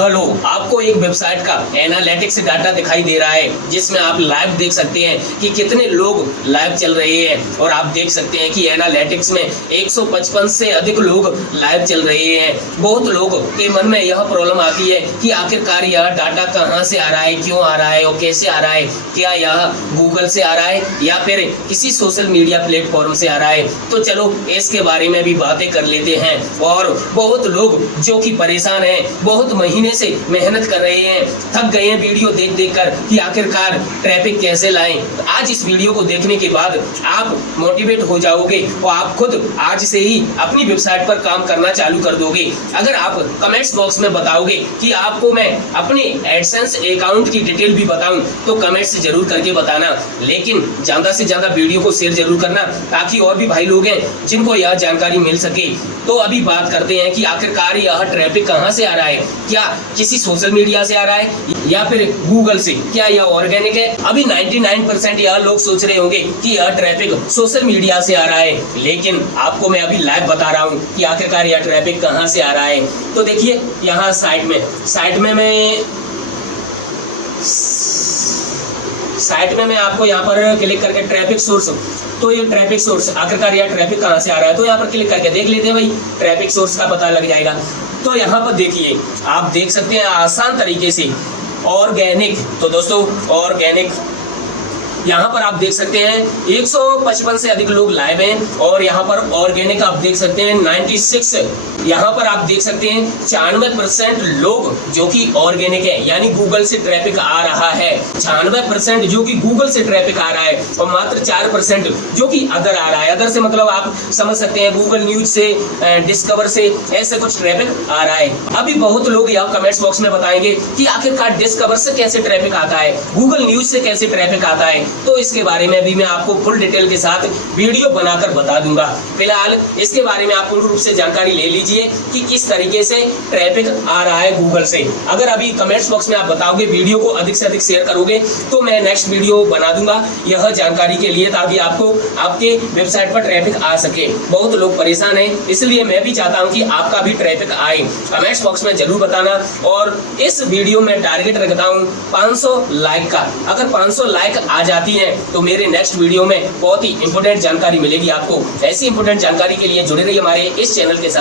Hello, आपको एक website का एनालिटिक्स डाटा दिखाई दे रहा है जिसमें आप लाइव देख सकते हैं कि कितने लोग लाइव चल रहे हैं। और आप देख सकते हैं कि एनालिटिक्स में 155 से अधिक लोग लाइव चल रहे हैं। बहुत लोगों के मन में यह प्रॉब्लम आती है कि आखिरकार यह डाटा कहां से आ रहा है, क्यों आ रहा है और कैसे आ रहा है। क्या यह गूगल से आ रहा है या फिर किसी सोशल मीडिया प्लेटफॉर्म से आ रहा है। तो चलो इसके बारे में भी बातें कर लेते हैं। और बहुत लोग जो कि परेशान हैं, बहुत महीने से मेहनत कर रहे हैं, थक गए हैं वीडियो देख देख कर कि आखिरकार ट्रैफिक कैसे लाएं। तो आज इस वीडियो को देखने के बाद आप मोटिवेट हो जाओगे और आप खुद आज से ही अपनी वेबसाइट पर काम करना चालू कर दोगे। अगर आप कमेंट्स बॉक्स में बताओगे कि आपको मैं अपने एडसेंस अकाउंट की डिटेल भी बताऊं तो कमेंट्स जरूर करके बताना, लेकिन ज्यादा से ज्यादा वीडियो को शेयर जरूर करना ताकि और भी भाई लोग हैं जिनको यह जानकारी मिल सके। तो अभी बात करते हैं कि आखिरकार यह ट्रैफिक कहां से आ रहा है। क्या किसी सोशल मीडिया से आ रहा है या फिर गूगल से? क्या यह ऑर्गेनिक है? अभी 99% यह लोग सोच रहे होंगे कि यह ट्रैफिक सोशल मीडिया से आ रहा है, लेकिन आपको मैं अभी लाइव बता रहा हूं कि आखिरकार यह ट्रैफिक कहां से आ रहा है। तो देखिए यहाँ साइट में मैं आपको यहाँ पर क्लिक करके ट्रैफिक सोर्स, तो ये ट्रैफिक सोर्स आखिरकार यह ट्रैफिक कहाँ से आ रहा है तो यहाँ पर क्लिक करके देख लेते हैं भाई, ट्रैफिक सोर्स का पता लग जाएगा। तो यहाँ पर देखिए, आप देख सकते हैं आसान तरीके से ऑर्गेनिक। तो दोस्तों ऑर्गेनिक यहाँ पर आप देख सकते हैं 155 से अधिक लोग लाइव हैं। और यहाँ पर ऑर्गेनिक आप देख सकते हैं 96, यहाँ पर आप देख सकते हैं 96% लोग जो कि ऑर्गेनिक है, यानी गूगल से ट्रैफिक आ रहा है। 96% जो कि गूगल से ट्रैफिक आ रहा है और मात्र 4% जो कि अदर आ रहा है। अदर से मतलब आप समझ सकते हैं गूगल न्यूज से, डिस्कवर से, ऐसे कुछ ट्रैफिक आ रहा है। अभी बहुत लोग यहाँ कमेंट्स बॉक्स में बताएंगे कि आखिरकार डिस्कवर से कैसे ट्रैफिक आता है, गूगल न्यूज से कैसे ट्रैफिक आता है। तो इसके बारे में भी मैं आपको फुल डिटेल के साथ वीडियो बनाकर बता दूंगा। फिलहाल इसके बारे में आप पूर्ण रूप से जानकारी ले लीजिए कि किस तरीके से ट्रैफिक आ रहा है गूगल से। अगर अभी कमेंट्स बॉक्स में आप बताओगे, वीडियो को अधिक से अधिक शेयर करोगे तो मैं नेक्स्ट वीडियो बना दूंगा यह जानकारी के लिए, ताकि आपको आपके वेबसाइट पर ट्रैफिक आ सके। बहुत लोग परेशान हैं, इसलिए मैं भी चाहता हूं कि आपका भी ट्रैफिक आए। कमेंट्स बॉक्स में जरूर बताना। और इस वीडियो में टारगेट रखता हूं 500 लाइक का। अगर 500 लाइक आ जाती है तो मेरे नेक्स्ट वीडियो में बहुत ही इंपोर्टेंट जानकारी मिलेगी आपको। ऐसी इंपोर्टेंट जानकारी के लिए जुड़े रहिए हमारे इस चैनल के साथ।